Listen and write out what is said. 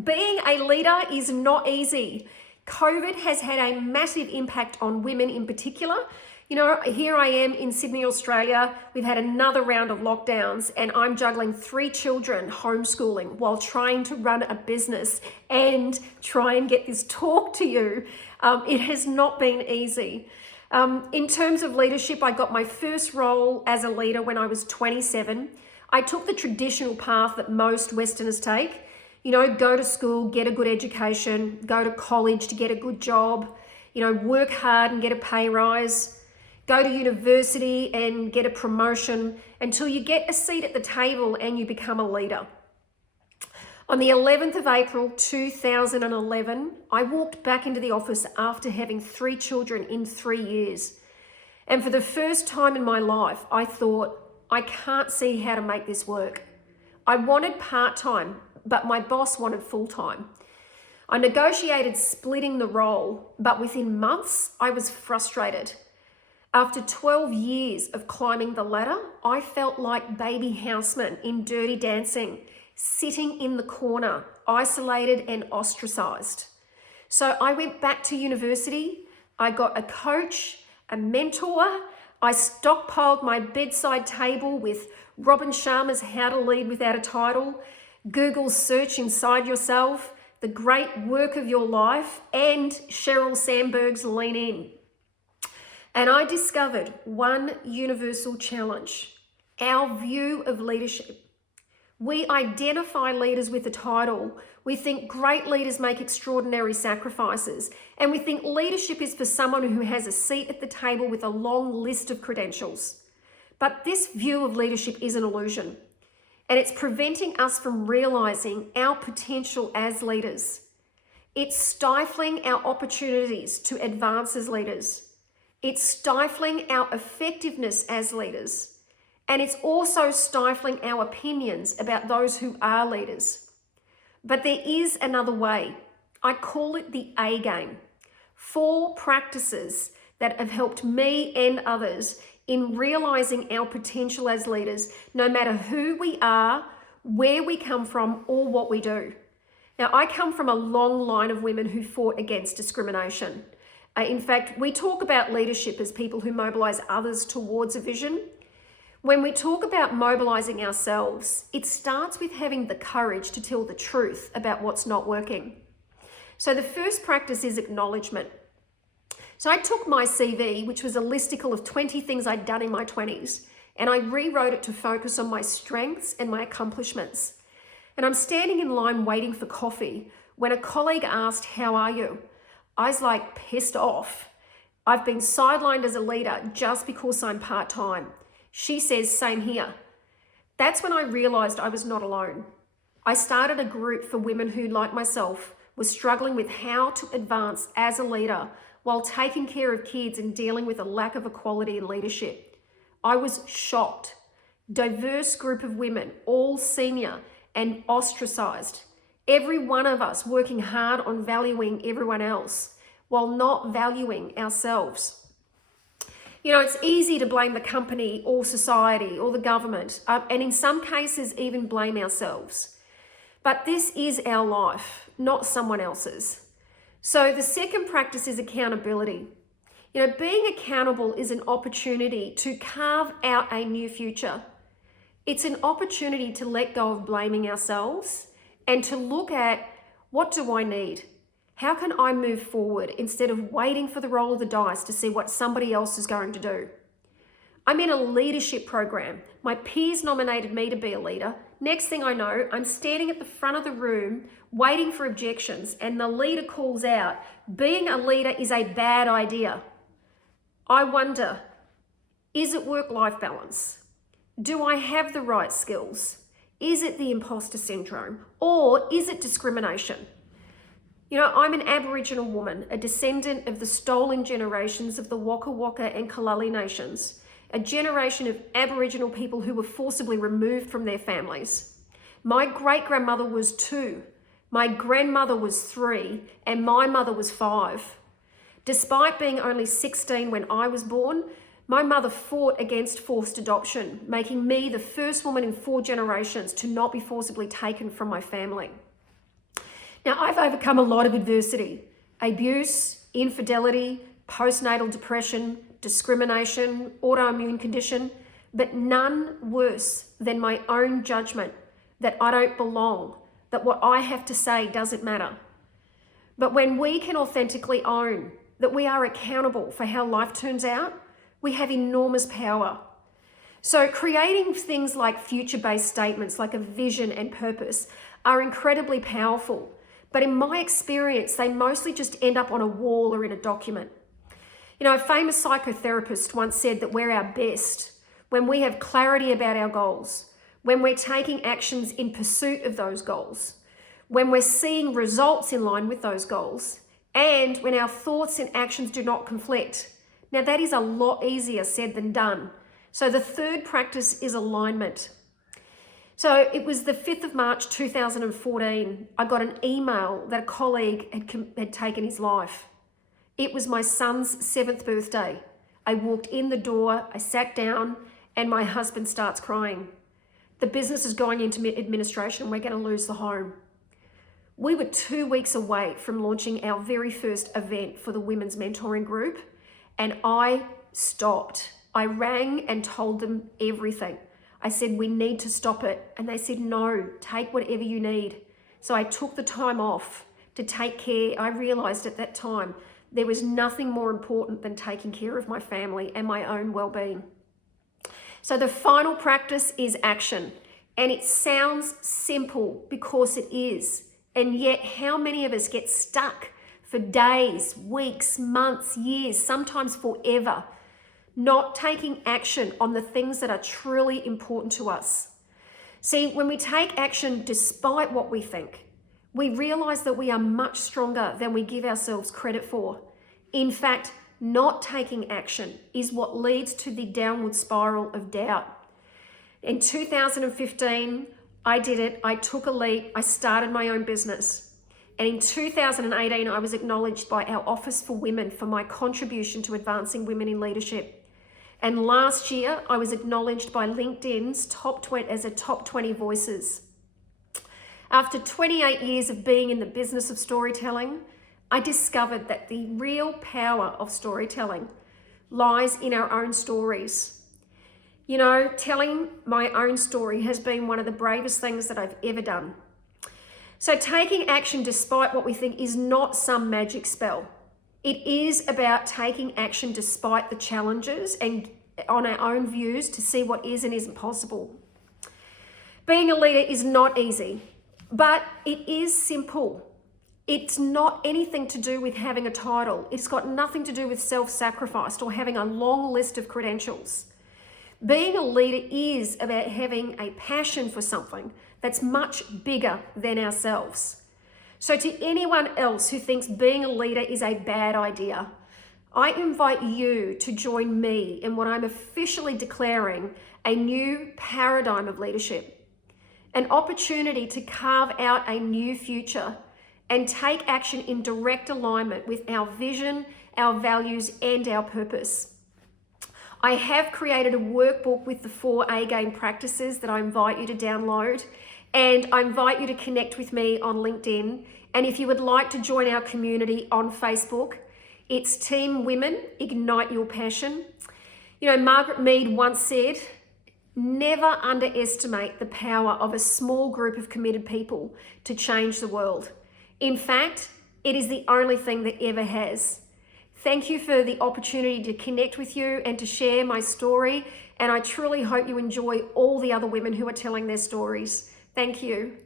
Being a leader is not easy. COVID has had a massive impact on women in particular. You know, here I am in Sydney, Australia. We've had another round of lockdowns and I'm juggling 3 children homeschooling while trying to run a business and try and get this talk to you. It has not been easy. In terms of leadership, I got my first role as a leader when I was 27. I took the traditional path that most Westerners take. You know, go to school, get a good education, go to college to get a good job, you know, work hard and get a pay rise, go to university and get a promotion until you get a seat at the table and you become a leader. On the 11th of April 2011, I walked back into the office after having 3 children in 3 years. And for the first time in my life, I thought, I can't see how to make this work. I wanted part-time, but my boss wanted full-time. I negotiated splitting the role, but within months, I was frustrated. After 12 years of climbing the ladder, I felt like baby houseman in Dirty Dancing, sitting in the corner, isolated and ostracized. So I went back to university. I got a coach, a mentor. I stockpiled my bedside table with Robin Sharma's How to Lead Without a Title, Google's Search Inside Yourself, The Great Work of Your Life, and Sheryl Sandberg's Lean In. And I discovered one universal challenge: our view of leadership. We identify leaders with a title. We think great leaders make extraordinary sacrifices. And we think leadership is for someone who has a seat at the table with a long list of credentials. But this view of leadership is an illusion. And it's preventing us from realizing our potential as leaders. It's stifling our opportunities to advance as leaders. It's stifling our effectiveness as leaders. And it's also stifling our opinions about those who are leaders. But there is another way. I call it the A game. 4 practices that have helped me and others in realizing our potential as leaders, no matter who we are, where we come from, or what we do. Now, I come from a long line of women who fought against discrimination. In fact, we talk about leadership as people who mobilize others towards a vision. When we talk about mobilizing ourselves, it starts with having the courage to tell the truth about what's not working. So the first practice is acknowledgement. So I took my CV, which was a listicle of 20 things I'd done in my 20s, and I rewrote it to focus on my strengths and my accomplishments. And I'm standing in line waiting for coffee when a colleague asked, "How are you?" I was like pissed off. I've been sidelined as a leader just because I'm part-time. She says, "Same here." That's when I realized I was not alone. I started a group for women who, like myself, were struggling with how to advance as a leader while taking care of kids and dealing with a lack of equality in leadership. I was shocked. Diverse group of women, all senior and ostracized. Every one of us working hard on valuing everyone else while not valuing ourselves. You know, it's easy to blame the company or society or the government, and in some cases even blame ourselves. But this is our life, not someone else's. So the second practice is accountability. You know, being accountable is an opportunity to carve out a new future. It's an opportunity to let go of blaming ourselves and to look at, what do I need? How can I move forward instead of waiting for the roll of the dice to see what somebody else is going to do? I'm in a leadership program. My peers nominated me to be a leader. Next thing I know, I'm standing at the front of the room waiting for objections, and the leader calls out, "Being a leader is a bad idea." I wonder, is it work-life balance? Do I have the right skills? Is it the imposter syndrome? Or is it discrimination? You know, I'm an Aboriginal woman, a descendant of the stolen generations of the Waka Waka and Kylee nations, a generation of Aboriginal people who were forcibly removed from their families. My great-grandmother was 2, my grandmother was 3, and my mother was 5. Despite being only 16 when I was born, my mother fought against forced adoption, making me the first woman in 4 generations to not be forcibly taken from my family. Now, I've overcome a lot of adversity: abuse, infidelity, postnatal depression, discrimination, autoimmune condition, but none worse than my own judgment that I don't belong, that what I have to say doesn't matter. But when we can authentically own that we are accountable for how life turns out, we have enormous power. So creating things like future-based statements, like a vision and purpose, are incredibly powerful. But in my experience, they mostly just end up on a wall or in a document. You know, a famous psychotherapist once said that we're our best when we have clarity about our goals, when we're taking actions in pursuit of those goals, when we're seeing results in line with those goals, and when our thoughts and actions do not conflict. Now, that is a lot easier said than done. So the third practice is alignment. So it was the 5th of March 2014, I got an email that a colleague had taken his life. It was my son's 7th birthday. I walked in the door, I sat down, and my husband starts crying. The business is going into administration, we're going to lose the home. We were 2 weeks away from launching our very first event for the women's mentoring group, and I stopped. I rang and told them everything. I said, we need to stop it. And they said, no, take whatever you need. So I took the time off to take care. I realized at that time there was nothing more important than taking care of my family and my own well-being. So the final practice is action. And it sounds simple because it is. And yet how many of us get stuck for days, weeks, months, years, sometimes forever, not taking action on the things that are truly important to us. See, when we take action despite what we think, we realize that we are much stronger than we give ourselves credit for. In fact, not taking action is what leads to the downward spiral of doubt. In 2015, I did it. I took a leap. I started my own business. And in 2018, I was acknowledged by our Office for Women for my contribution to advancing women in leadership. And last year, I was acknowledged by LinkedIn's as a top 20 voices. After 28 years of being in the business of storytelling, I discovered that the real power of storytelling lies in our own stories. You know, telling my own story has been one of the bravest things that I've ever done. So taking action despite what we think is not some magic spell. It is about taking action despite the challenges and on our own views to see what is and isn't possible. Being a leader is not easy, but it is simple. It's not anything to do with having a title. It's got nothing to do with self-sacrifice or having a long list of credentials. Being a leader is about having a passion for something that's much bigger than ourselves. So to anyone else who thinks being a leader is a bad idea, I invite you to join me in what I'm officially declaring a new paradigm of leadership, an opportunity to carve out a new future and take action in direct alignment with our vision, our values, and our purpose. I have created a workbook with the 4 A-game practices that I invite you to download, and I invite you to connect with me on LinkedIn. And if you would like to join our community on Facebook, it's Team Women, Ignite Your Passion. You know, Margaret Mead once said, never underestimate the power of a small group of committed people to change the world. In fact, it is the only thing that ever has. Thank you for the opportunity to connect with you and to share my story. And I truly hope you enjoy all the other women who are telling their stories. Thank you.